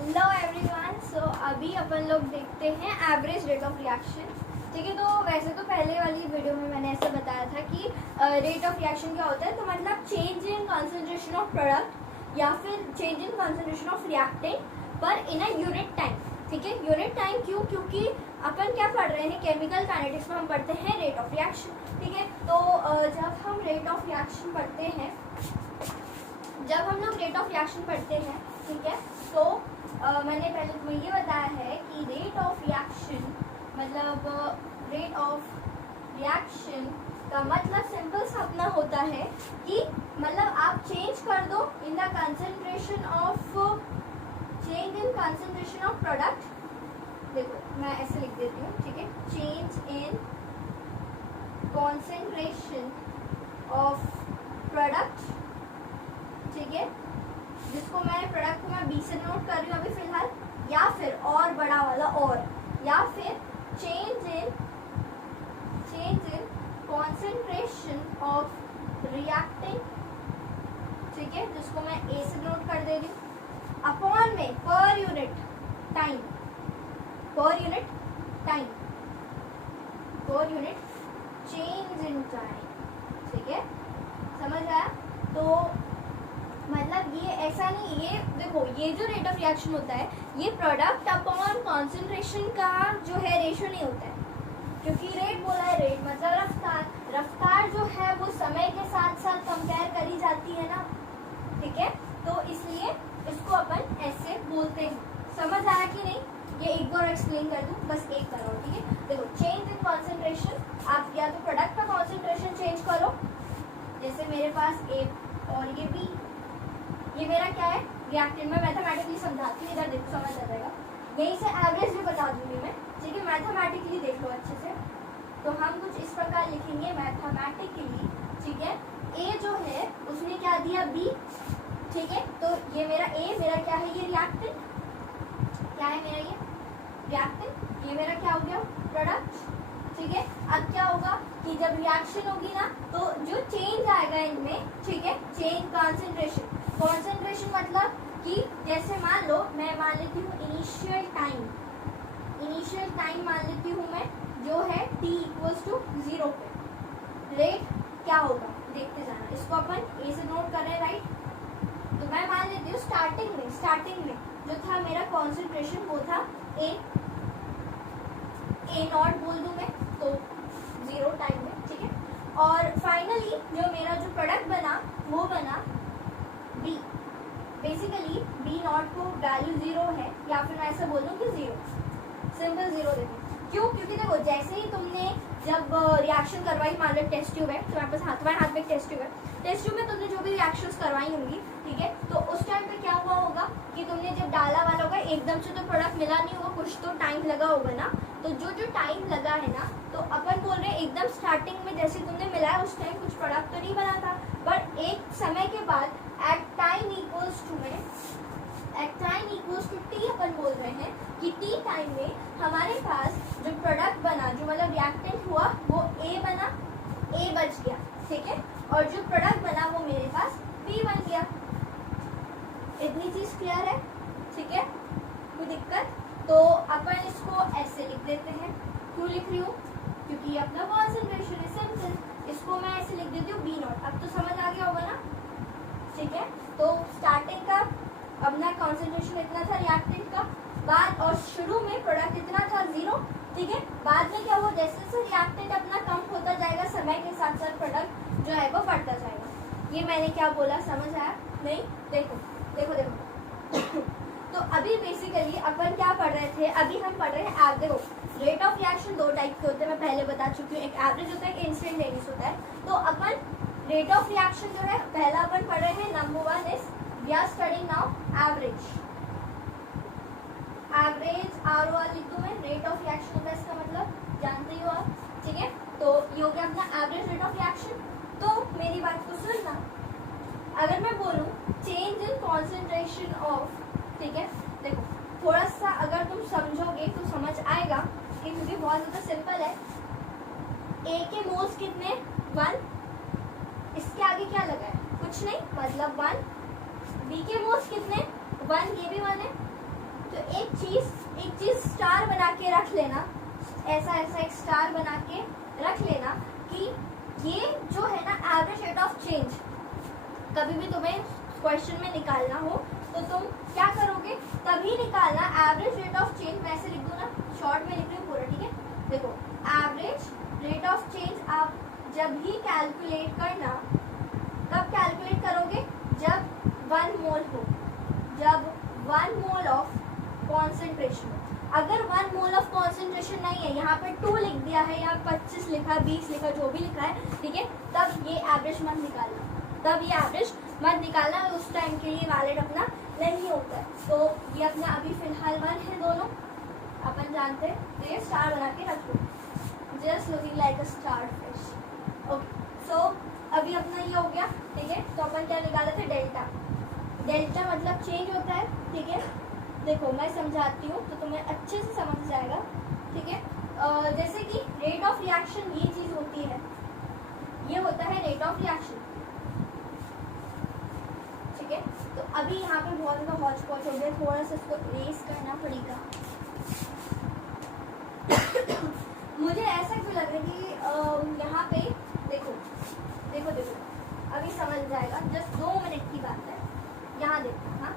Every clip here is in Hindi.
Hello everyone. सो अभी अपन लोग देखते हैं एवरेज रेट ऑफ रिएक्शन। ठीक है, तो वैसे तो पहले वाली वीडियो में मैंने ऐसे बताया था कि रेट ऑफ रिएक्शन क्या होता है, तो मतलब change in concentration of product या फिर change in concentration of reactant पर इन अ यूनिट टाइम। ठीक है, यूनिट टाइम क्यों? क्योंकि अपन क्या पढ़ रहे हैं, केमिकल काइनेटिक्स में हम पढ़ते हैं रेट ऑफ रिएक्शन। ठीक है, तो जब हम रेट ऑफ रिएक्शन पढ़ते हैं, जब हम लोग रेट ऑफ रिएक्शन पढ़ते हैं, ठीक है, तो मैंने पहले तुम्हें ये बताया है कि रेट ऑफ रिएक्शन मतलब रेट ऑफ रिएक्शन का मतलब सिंपल सा अपना होता है कि मतलब आप चेंज कर दो in the concentration of change in concentration of product. देखो मैं ऐसे लिख देती हूँ, ठीक है, change in concentration of product. ठीक है, जिसको मैं प्रोडक्ट को मैं बी से नोट कर रही हूँ अभी फिलहाल, या फिर और बड़ा वाला और, या फिर change in concentration of reactant. ठीक है, जिसको मैं ए से नोट कर दे रही हूँ, अपॉन में per unit time, per unit time, per unit change in time. ठीक है, समझ आया? तो मतलब ये ऐसा नहीं, ये देखो ये जो रेट ऑफ रिएक्शन होता है ये प्रोडक्ट अपॉन कॉन्सेंट्रेशन का जो है रेशियो नहीं होता है, क्योंकि रेट बोला है, रेट मतलब रफ्तार, रफ्तार जो है वो समय के साथ साथ कंपेयर करी जाती है ना। ठीक है, तो इसलिए इसको अपन ऐसे बोलते हैं। समझ आया कि नहीं? ये एक बार एक्सप्लेन कर दूं, बस एक करो। ठीक है, देखो चेंज इन कॉन्सेंट्रेशन, आप या तो प्रोडक्ट का कॉन्सेंट्रेशन चेंज करो, जैसे मेरे पास ए और ये बी, ये मेरा क्या है रिएक्टेंट। मैं मैथमेटिकली समझाती हूँ, इधर देखो समझ आ जाएगा। यहीं से एवरेज भी बता दूंगी मैं, ठीक है, मैथमेटिकली देख लो अच्छे से। तो हम कुछ इस प्रकार लिखेंगे मैथमेटिकली। ठीक है, ए जो है उसने क्या दिया बी। ठीक है, तो ये मेरा ए, मेरा क्या है ये रिएक्टेंट, क्या है मेरा ये रिएक्टेंट, ये मेरा क्या हो गया प्रोडक्ट। ठीक है, अब क्या होगा कि जब रिएक्शन होगी ना तो जो चेंज आएगा इनमें, ठीक है, चेंज कंसंट्रेशन, कंसंट्रेशन मतलब कि जैसे मान लो मैं मान लेती हूँ इनिशियल टाइम, इनिशियल टाइम मान लेती हूँ मैं जो है t इक्वल्स टू 0 पे, रेट क्या होगा देखते जाना। इसको अपन ए से नोट कर रहे हैं, राइट। तो मैं मान लेती हूँ स्टार्टिंग में जो था मेरा कंसंट्रेशन वो था ए नॉट बोल दूं मैं तो 0 टाइम में। ठीक है, और फाइनली जो मेरा जो प्रोडक्ट बना वो बना बी। बेसिकली बी नॉट को वैल्यू 0 है, या फिर मैं ऐसा बोल दूं कि 0, सिंपल 0 देखो। क्यों? क्योंकि देखो जैसे ही तुमने जब रिएक्शन करवाई, मान लो टेस्ट ट्यूब है तुम्हारे पास, तुम्हारे हाथ में टेस्ट ट्यूब है, टेस्ट ट्यूब में तुमने जो भी रिएक्शंस करवाई होंगी, ठीक है, तो उस टाइम पे क्या हुआ होगा कि तुमने जब डाला वाला होगा एकदम से तो प्रोडक्ट मिला नहीं होगा, कुछ तो टाइम लगा होगा ना। तो जो टाइम लगा है ना, तो अपन बोल रहे हैं एकदम स्टार्टिंग में जैसे तुमने मिलाया उस टाइम कुछ प्रोडक्ट तो नहीं बना था, बट एक समय के बाद एट टाइम इक्वल्स टू में, at time equals to T अपन बोल रहे हैं कि टी टाइम में हमारे पास जो प्रोडक्ट बना, जो मतलब रिएक्टेंट हुआ वो ए बना, ए बच गया। ठीक है, और जो प्रोडक्ट बना वो मेरे पास बी बन गया। इतनी चीज क्लियर है? ठीक है, कोई दिक्कत? तो अपन इसको ऐसे लिख देते हैं। क्यों लिख रही हूँ? क्योंकि अपना कॉन्सेंट्रेशन है सिंपल। इसको मैं ऐसे लिख देती हूँ बी नॉट। अब तो समझ आ गया होगा ना? ठीक है, तो स्टार्टिंग का अपना कॉन्सेंट्रेशन इतना था रिएक्टेंट का, बाद और शुरू में प्रोडक्ट इतना था 0। ठीक है, बाद में क्या हुआ, जैसे जैसे रिएक्टेंट अपना कम होता जाएगा समय के साथ साथ प्रोडक्ट जो है वो बढ़ता जाएगा। ये मैंने क्या बोला, समझ आया नहीं? देखो देखो देखो तो अभी बेसिकली अपन क्या पढ़ रहे थे, अभी हम पढ़ रहे हैं देखो रेट ऑफ रिएक्शन 2 टाइप के होते हैं, मैं पहले बता चुकी हूँ, एक एवरेज होता है, एक इंस्टेंटेनियस होता है। तो अपन रेट ऑफ रिएक्शन जो है पहला अपन पढ़ रहे हैं, number 1 is we are studying now average. Average ROR लिख दूं मैं, रेट ऑफ रिएक्शन होता है इसका मतलब, जानते ही हो आप। ठीक है, तो ये हो गया अपना एवरेज रेट ऑफ रिएक्शन। तो मेरी बात को सुनना, अगर मैं बोलूं चेंज इन कॉन्सेंट्रेशन ऑफ, ठीक है, देखो थोड़ा सा अगर तुम समझोगे तो समझ आएगा कि क्योंकि बहुत ज्यादा सिंपल है। ए के मोल्स कितने 1, इसके आगे क्या लगा है कुछ नहीं, मतलब 1। बी के मोल्स कितने 1, ये भी 1 है, तो एक चीज स्टार बना के रख लेना, ऐसा एक स्टार बना के रख लेना कि ये जो है ना एवरेज रेट ऑफ चेंज, कभी भी तुम्हें क्वेश्चन में निकालना हो तो तुम क्या करोगे, तभी निकालना एवरेज रेट ऑफ चेंज। मैं ऐसे लिख दूँ ना, शॉर्ट में लिख रही हूँ पूरा, ठीक है। देखो एवरेज रेट ऑफ चेंज आप जब भी कैलकुलेट करना, कब कैलकुलेट करोगे, जब 1 मोल हो, जब 1 मोल ऑफ कॉन्सेंट्रेशन। अगर 1 मोल ऑफ कॉन्सेंट्रेशन नहीं है, यहाँ पे 2 लिख दिया है या 25 लिखा, 20 लिखा, जो भी लिखा है, ठीक है, तब ये एवरेज मत निकालना, तब ये एवरेज मत निकालना, उस टाइम के लिए वैलिड अपना नहीं होता है। तो ये अपना अभी फिलहाल 1 है दोनों, अपन जानते हैं, तो ये स्टार बना के रख दो, just looking like a starfish. Okay, so अभी अपना ये हो गया, ठीक है। तो अपन क्या निकाले थे, डेल्टा। डेल्टा मतलब चेंज होता है, ठीक है। देखो मैं समझाती हूँ तो तुम्हें अच्छे से समझ जाएगा, ठीक है। जैसे कि रेट ऑफ रिएक्शन ये चीज होती है, ये होता है रेट ऑफ रिएक्शन, ठीक है। तो अभी यहाँ पे बहुत ज़्यादा हौच पौच हो गया, थोड़ा सा इसको इरेज करना पड़ेगा। मुझे ऐसा क्यों लग रहा है कि यहाँ पे देखो देखो देखो अभी समझ जाएगा, जस्ट 2 मिनट की बात है। यहाँ देखो, हाँ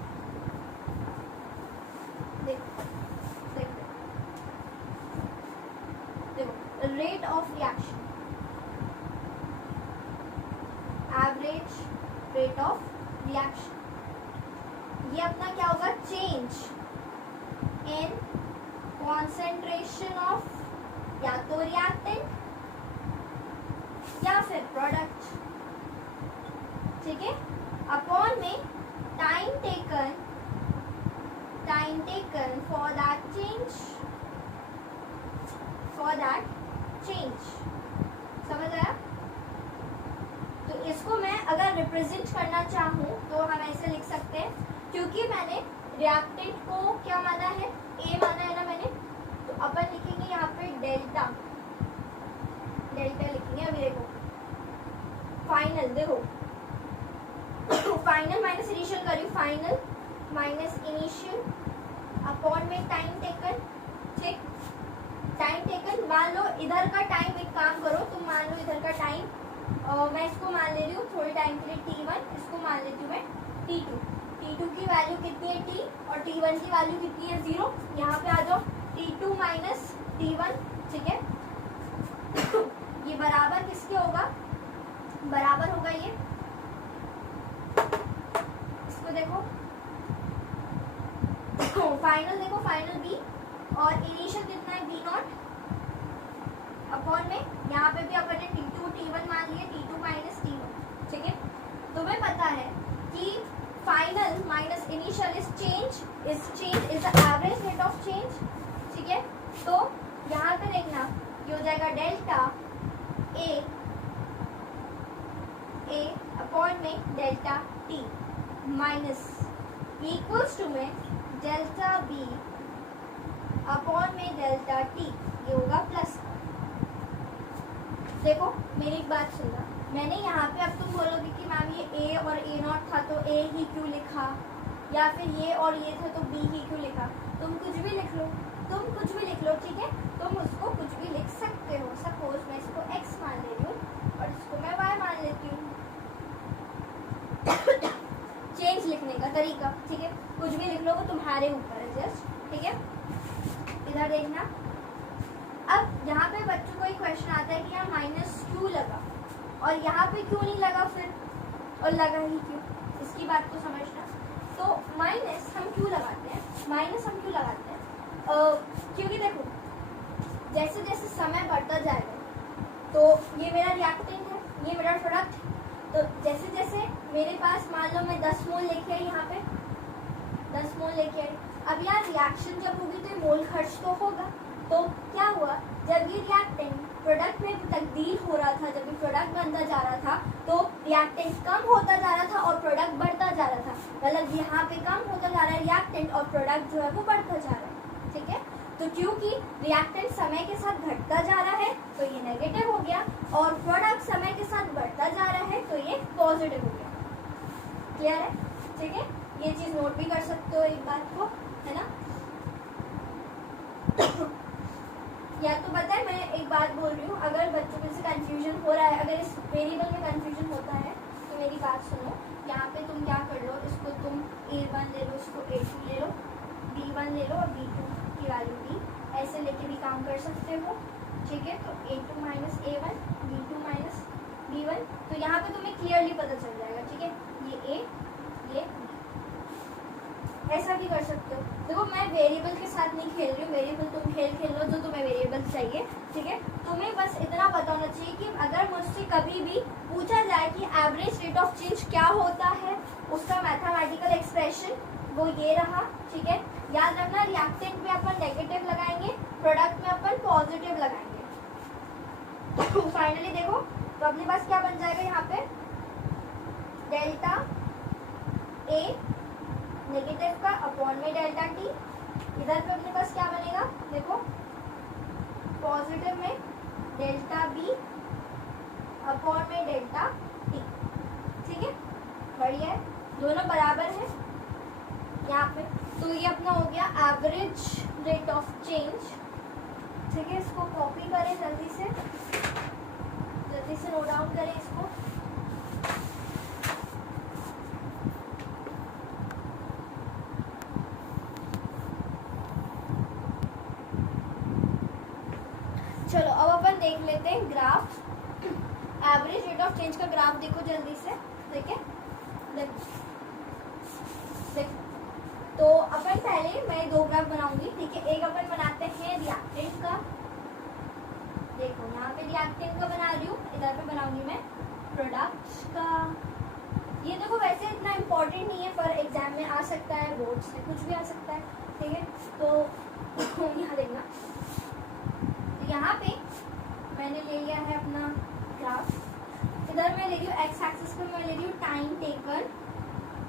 देखो rate of reaction, average rate of reaction, ये अपना क्या होगा, चेंज इन कॉन्सेंट्रेशन ऑफ या तो रिएक्टेंट या फिर प्रोडक्ट, ठीक है, अपॉन में time taken for that change, समझ आया। तो इसको मैं अगर रिप्रेजेंट करना चाहूँ तो हम ऐसे लिख सकते हैं, क्योंकि मैंने रिएक्टेंट को क्या माना है, ए माना है ना मैंने, तो अपन लिखेंगे यहाँ पे डेल्टा लिखेंगे। अभी देखो फाइनल, देखो फाइनल माइनस इनिशियल करी, फाइनल माइनस इनिशियल अपॉन में टाइम टेकन, ठीक। टाइम टेकन मान लो इधर का टाइम, एक काम करो तुम, मान लो इधर का टाइम, मैं इसको मान ले रही हूँ थोड़े टाइम के लिए T1, इसको मान लेती हूँ मैं T2। T2 की वैल्यू कितनी है T, और T1 की वैल्यू कितनी है 0। यहाँ पे आ जाओ, T2 माइनस T1, ठीक है। ये बराबर किसके होगा, बराबर होगा ये, इसको देखो फाइनल, देखो फाइनल B और इनिशियल कितना है B0 अपॉन में, यहाँ पे भी अपन ने T2 T1 मान लिया, T2 माइनस T1, ठीक है। तुम्हें पता है कि final minus initial is change is the average rate of change, ठीक है। तो यहाँ पे देखना ये हो जाएगा डेल्टा ए अपॉन में delta T minus equals to में डेल्टा B अपॉन में डेल्टा T, ये होगा प्लस। देखो मेरी एक बात सुनना, मैंने यहाँ पे, अब तुम बोलोगे कि मैम ये A और A0 था तो A ही क्यों लिखा, या फिर ये और ये था तो B ही क्यों लिखा। तुम कुछ भी लिख लो, ठीक है, तुम उसको कुछ भी लिख सकते हो। सपोज मैं इसको X मान ले रही हूँ और इसको मैं Y मान लेती हूँ। चेंज लिखने का तरीका, ठीक है, कुछ भी लिख लो, वो तुम्हारे ऊपर है जस्ट, ठीक है। इधर देखना, अब यहाँ पे बच्चों को एक क्वेश्चन आता है कि यहाँ माइनस क्यों लगा और यहाँ पे क्यों नहीं लगा फिर, और लगा ही क्यों, इसकी बात को समझना। तो माइनस हम क्यों लगाते हैं, क्योंकि देखो जैसे जैसे समय बढ़ता जाएगा, तो ये मेरा रिएक्टेंट है, ये मेरा प्रोडक्ट, तो जैसे जैसे मेरे पास मान लो मैं 10 मोल लेके आई, यहाँ पे 10 मोल लेके आई, अब यार रिएक्शन जब होगी तो मोल खर्च तो होगा। तो क्या हुआ, जब ये रिएक्टेंट प्रोडक्ट में तब्दील हो रहा था, जब ये प्रोडक्ट बनता जा रहा था, तो रिएक्टेंट कम होता जा रहा था और प्रोडक्ट बढ़ता जा रहा था। मतलब यहाँ पे कम होता जा रहा है रिएक्टेंट और प्रोडक्ट जो है वो बढ़ता जा रहा है, ठीक है। तो क्योंकि रिएक्टेंट समय के साथ घटता जा रहा है तो ये नेगेटिव हो गया, और प्रोडक्ट समय के साथ बढ़ता जा रहा है तो ये पॉजिटिव हो गया। क्लियर है, ठीक है। ये चीज नोट भी कर सकते हो एक बात को, है ना। या तो पता है, मैं एक बात बोल रही हूँ, अगर बच्चों को से कंफ्यूजन हो रहा है, अगर इस वेरिएबल में कंफ्यूजन होता है तो मेरी बात सुनो। यहाँ पे तुम क्या कर लो, इसको तुम a1 ले लो, इसको a2 ले लो, b1 ले लो और b2 की वैल्यू b ऐसे लेके भी काम कर सकते हो, ठीक है। तो a2 minus a1, b2 minus b1, तो यहाँ पे तुम्हें क्लियरली पता चल जाएगा, ठीक है। ये a, ये b, ऐसा भी कर सकते हो। देखो मैं वेरिएबल के साथ नहीं खेल रही हूँ, वेरिएबल तुम खेल लो जो तुम्हें वेरिएबल चाहिए, ठीक है। तुम्हें बस इतना पता होना चाहिए कि अगर मुझसे कभी भी पूछा जाए कि एवरेज रेट ऑफ चेंज क्या होता है, उसका मैथमेटिकल एक्सप्रेशन वो ये रहा, ठीक है। याद रखना, रिएक्टेंट में अपन नेगेटिव लगाएंगे, प्रोडक्ट में अपन पॉजिटिव लगाएंगे। फाइनली देखो तो अपने पास क्या बन जाएगा यहाँ पे, डेल्टा ए नेगेटिव का अपॉन में डेल्टा टी। इधर पे अपने पास क्या बनेगा, देखो पॉजिटिव में डेल्टा बी अपॉन में डेल्टा टी, ठीक है। बढ़िया है, दोनों बराबर है यहाँ पे। तो ये अपना हो गया एवरेज रेट ऑफ चेंज, ठीक है। इसको कॉपी करें जल्दी से नोट डाउन करें इसको। चलो अब अपन देख लेते हैं graph, average rate of change का ग्राफ देखो जल्दी से, ठीक है। देखो तो अपन पहले मैं दो ग्राफ बनाऊंगी, ठीक है। एक अपन बनाते हैं रिएक्टेंट का, देखो यहाँ पे रिएक्टेंट का बना रही हूँ, इधर पे बनाऊंगी मैं प्रोडक्ट का। ये देखो वैसे इतना इम्पोर्टेंट नहीं है, पर एग्जाम में आ सकता है, बोर्ड्स में कुछ भी आ सकता है, ठीक है। तो यहाँ देखना, यहाँ पे मैंने ले लिया है अपना ग्राफ, इधर मैं ले रही हूँ एक्स एक्सिस पे मैं ले रही हूँ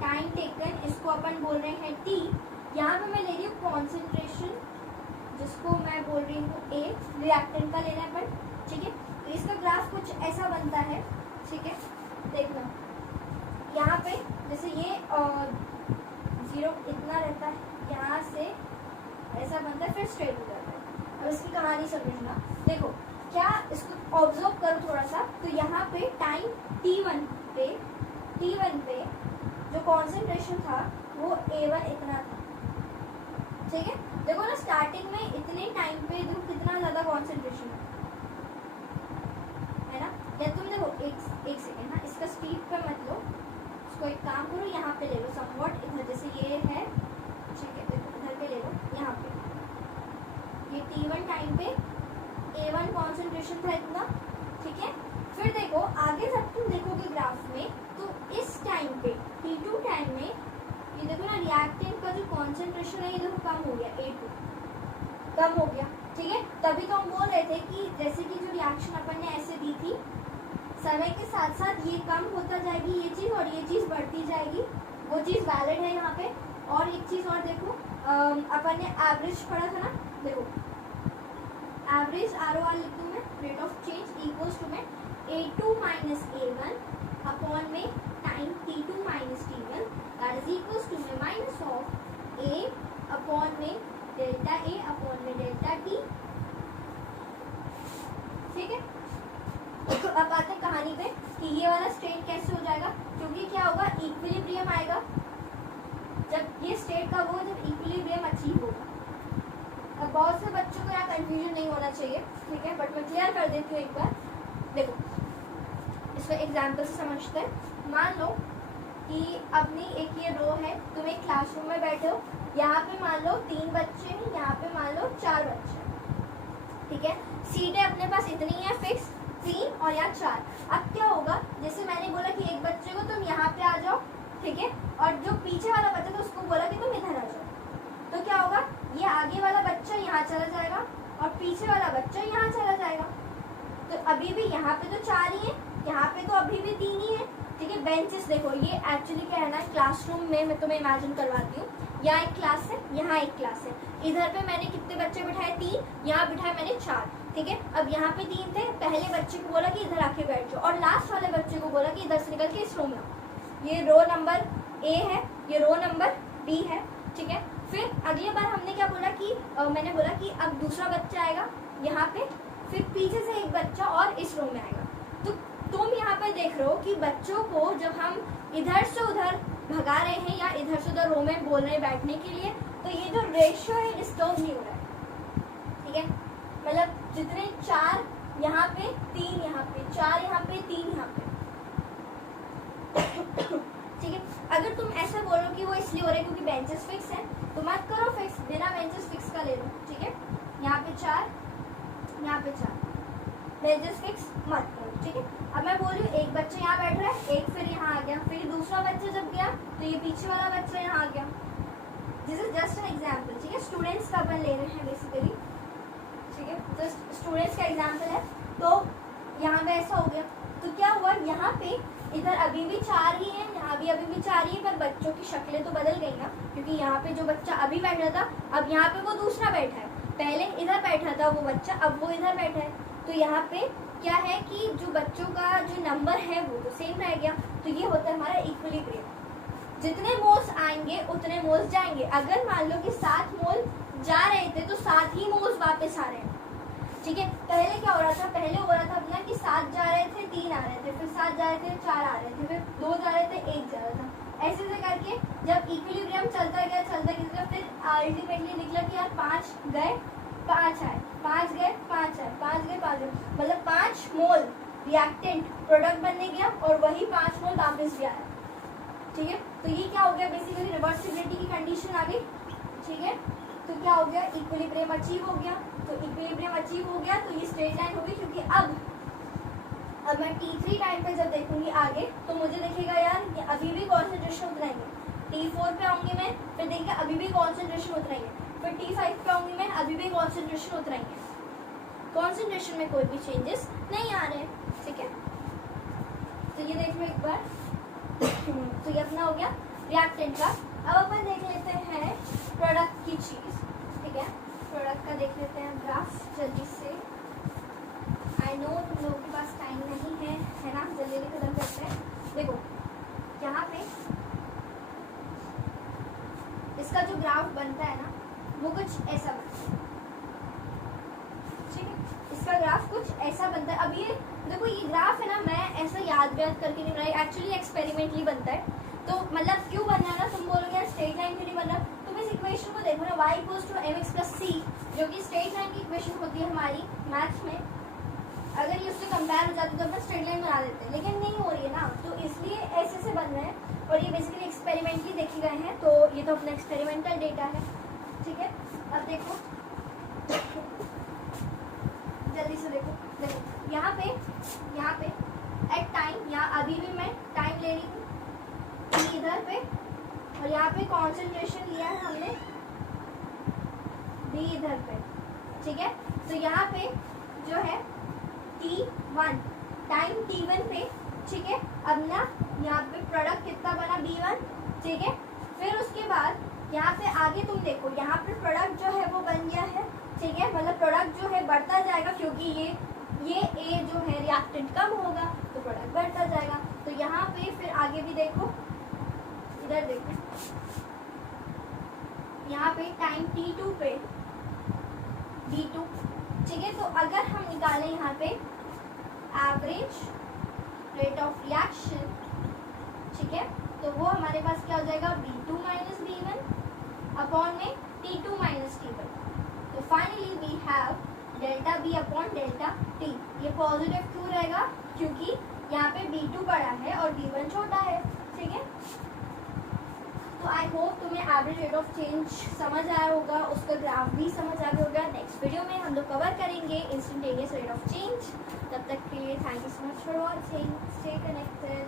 टाइम टेकन, इसको अपन बोल रहे हैं t। यहाँ पे मैं ले रही हूँ कॉन्सेंट्रेशन, जिसको मैं बोल रही हूँ a, रिएक्टेंट का लेना है अपन, ठीक है। तो इसका ग्राफ कुछ ऐसा बनता है, ठीक है। देखना यहाँ पे जैसे ये 0 इतना रहता है, यहाँ से ऐसा बनता है, फिर स्ट्रेट हो जाता है। अब इसकी कहानी समझना, देखो क्या, इसको ऑब्जर्व करो थोड़ा सा। तो यहाँ पे टाइम t1 पे जो कॉन्सेंट्रेशन था वो a1 इतना था, ठीक है। देखो ना स्टार्टिंग में इतने टाइम पे देखो कितना ज्यादा कॉन्सेंट्रेशन है ना। या तुम देखो एक सेकेंड, हाँ इसका स्पीड पे मत लो, इसको एक काम करो यहाँ पे ले लो समवॉट, इधर जैसे ये है, ठीक है। देखो इधर पे ले लो, यहाँ पे ये t1 टाइम पे a1 कॉन्सेंट्रेशन था इतना, ठीक है। फिर देखो आगे जब तुम देखोगे ग्राफ में, तो इस टाइम पे t2 टाइम में ये देखो ना रिएक्टेंट का जो कॉन्सेंट्रेशन है ये देखो कम हो गया, a2 कम हो गया, ठीक है। तभी तो हम बोल रहे थे कि जैसे कि जो रिएक्शन अपन ने ऐसे दी थी, समय के साथ साथ ये कम होता जाएगी ये चीज़ और ये चीज़ बढ़ती जाएगी, वो चीज़ वैलिड है यहाँ पे। और एक चीज़ और देखो, अपन ने एवरेज पढ़ा था ना, देखो एवरेज ROR लिख दूँ मैं, rate of change equals to मैं a2 माइनस a1 अपॉन में time t2 minus t1 that is equals to में माइनस ऑफ a अपॉन में डेल्टा a अपॉन में डेल्टा t, ठीक है। तो अब आते हैं कहानी पे कि ये वाला स्टेट कैसे हो जाएगा, क्योंकि क्या होगा, इक्विलिब्रियम आएगा जब ये स्टेट का वो जब इक्विलिब्रियम अचीव होगा। अब बहुत से बच्चों को यहाँ कंफ्यूजन नहीं होना चाहिए, ठीक है, बट मैं क्लियर कर देती हूँ एक बार। देखो इसको एग्जाम्पल से समझते हैं। मान लो कि अपनी एक ये रो है, तुम एक क्लासरूम में बैठे हो, यहाँ पे मान लो 3 बच्चे हैं, यहाँ पे मान लो 4 बच्चे हैं, ठीक है। सीटें अपने पास इतनी है फिक्स, 3 और यहाँ 4। अब क्या होगा, जैसे मैंने बोला कि एक बच्चे को तुम यहाँ पे आ जाओ, ठीक है, और जो पीछे वाला बच्चा था उसको बोला कि तुम इधर आ जाओ, तो क्या होगा, ये आगे वाला बच्चा यहाँ चला जाएगा और पीछे वाला बच्चा यहाँ चला जाएगा। तो अभी भी यहाँ पे तो 4 ही है, यहाँ पे तो अभी भी 3 ही है, ठीक है। बेंचेस देखो, ये एक्चुअली क्या है ना, क्लासरूम में मैं तुम्हें इमेजिन करवाती हूँ, यहाँ एक क्लास है, यहाँ एक क्लास है, इधर पे मैंने कितने बच्चे बिठाए, 3, यहाँ बिठाए मैंने 4, ठीक है। अब यहाँ पे 3 थे, पहले बच्चे को बोला कि इधर आके बैठ जाओ और लास्ट वाले बच्चे को बोला कि इधर से निकल के इस रो में आओ। ये रो नंबर A है, ये रो नंबर B है, ठीक है। फिर अगली बार हमने क्या बोला कि मैंने बोला कि अब दूसरा बच्चा आएगा, यहाँ पे, फिर पीछे से एक बच्चा और इस रो में आएगा। तो तुम यहाँ पर देख रहे हो कि बच्चों को जब हम इधर से उधर भगा रहे हैं या इधर से उधर रो में बोल रहे हैं बैठने के लिए, तो ये जो रेशियो है डिस्टर्ब नहीं हो रहा है। ठीक है, मतलब जितने 4 यहाँ पे, 3 यहाँ पे, 4 यहाँ पे, 3 यहाँ पे। ठीक है, अगर तुम ऐसा बोलो कि वो इसलिए हो रहा है क्योंकि बेंचेस फिक्स है, तो मत करो फिक्स, बिना बेंचेस फिक्स का ले लो। ठीक है, यहाँ पे 4, यहाँ पे 4, बेंचेस फिक्स मत करो। ठीक है, अब मैं बोल रही हूँ एक बच्चा यहाँ बैठ रहा है, एक फिर यहाँ आ गया, फिर दूसरा बच्चा जब गया तो ये पीछे वाला बच्चा यहाँ आ गया। This is just an example. ठीक है, स्टूडेंट्स का अपन ले रहे हैं बेसिकली। ठीक है, जस्ट स्टूडेंट्स का एग्जाम्पल है। तो यहाँ पे ऐसा हो गया, तो क्या हुआ, यहाँ पे इधर अभी भी 4 ही है, यहाँ भी अभी भी 4 ही है, पर बच्चों की शक्लें तो बदल गई ना, क्योंकि यहाँ पे जो बच्चा अभी बैठा था, अब यहाँ पे वो दूसरा बैठा है। पहले इधर बैठा था वो बच्चा, अब वो इधर बैठा है। तो यहाँ पे क्या है कि जो बच्चों का जो नंबर है वो तो सेम रह गया। तो ये होता है हमारा इक्विलिब्रियम। जितने मोल्स आएंगे उतने मोल्स जाएंगे। अगर मान लो कि 7 मोल जा रहे थे तो 7 ही मोल्स वापस आ रहे हैं। ठीक है, पहले क्या हो रहा था, पहले हो रहा था अपना कि 7 जा रहे थे, 3 आ रहे थे, फिर 7 जा रहे थे, 4 आ रहे थे, फिर 2 जा रहे थे, 1 जा रहा था। ऐसे से करके जब इक्विलिब्रियम चलता गया, फिर अल्टीमेटली निकला कि यार 5 गए 5 आए, 5 गए 5 आए, 5 गए 5 आए, मतलब 5 मोल रिएक्टेंट प्रोडक्ट बनने गया और वही 5 मोल वापस भी आया। ठीक है, तो ये क्या हो गया, बेसिकली रिवर्सिबिलिटी की कंडीशन आ गई। ठीक है, तो क्या हो गया, इक्विलिब्रियम अचीव हो गया। तो इक्विलिब्रियम अचीव हो गया तो ये स्ट्रेट लाइन होगी, क्योंकि अब मैं T3 टाइम पे जब देखूंगी आगे तो मुझे दिखेगा यार ये अभी भी कॉन्सेंट्रेशन उतराएंगे। T4 पे आऊंगी मैं, फिर देखिए अभी भी कॉन्सेंट्रेशन उतराएंगे, फिर T5 पे आऊंगी मैं, अभी भी कॉन्सेंट्रेशन उतराएंगे। कॉन्सेंट्रेशन में कोई भी चेंजेस नहीं आ रहे। ठीक है, तो ये देख लो एक बार। तो ये अपना हो गया रिएक्टेंट का। अब अपन देख लेते हैं प्रोडक्ट की चीज। ठीक है, प्रोडक्ट का देख लेते हैं ग्राफ जल्दी से। आई नो तुम लोगों के पास टाइम नहीं है ना, जल्दी जल्दी खत्म करते हैं। देखो यहाँ पे इसका जो ग्राफ बनता है ना वो कुछ ऐसा बनता है। ठीक है, इसका ग्राफ कुछ ऐसा बनता है। अब ये देखो ये ग्राफ है ना, मैं ऐसा याद करके नहीं बनाई, एक्चुअली एक्सपेरिमेंटली बनता है। तो मतलब क्यों बन रहा है ना, तुम बोलोगे यार स्ट्रेट लाइन क्यों नहीं बन रहा, तुम इस इक्वेशन को देखो ना, y = mx + c, जो कि स्ट्रेट लाइन की इक्वेशन होती है हमारी मैथ्स में। अगर ये उससे कंपेयर हो जाती तो अपन स्ट्रेट लाइन बना देते हैं, लेकिन नहीं हो रही है ना, तो इसलिए ऐसे से बन रहे हैं। और ये बेसिकली एक्सपेरिमेंटली देखे गए हैं, तो ये तो अपना एक्सपेरिमेंटल डेटा है। ठीक है, अब देखो जल्दी से देखो यहाँ पे एट टाइम, यहाँ अभी भी मैं टाइम ले रही हूँ इधर पे, और यहाँ पे कॉन्सेंट्रेशन लिया है हमने B इधर पे। ठीक है, तो यहाँ पे जो है T1 टाइम T1 पे। ठीक है, अब ना यहाँ पे प्रोडक्ट कितना बना B1। ठीक है, फिर उसके बाद यहाँ पे आगे तुम देखो, यहाँ पे प्रोडक्ट जो है वो बन गया है। ठीक है, मतलब प्रोडक्ट जो है बढ़ता जाएगा, क्योंकि ये A जो है रिएक्टेंट कम होगा तो प्रोडक्ट बढ़ता जाएगा। तो यहाँ पे फिर आगे भी देखो, इधर देखो, यहाँ पे टाइम T2 पे D2। ठीक है, तो अगर हम निकालें यहाँ पे एवरेज रेट ऑफ रिएक्शन, ठीक है, तो वो हमारे पास क्या हो जाएगा, B2 - B1 अपॉन में T2 - T1। तो finally we have delta B upon delta T। ये पॉजिटिव क्यों रहेगा, क्योंकि यहाँ पे B2 बड़ा है और B1 छोटा है। ठीक है, तो आई होप तुम्हें एवरेज रेट ऑफ चेंज समझ आया होगा, उसका ग्राफ भी समझ आ गया होगा। नेक्स्ट वीडियो में हम लोग कवर करेंगे इंस्टेंटेनियस रेट ऑफ चेंज। तब तक के लिए thank you so much for watching, stay connected.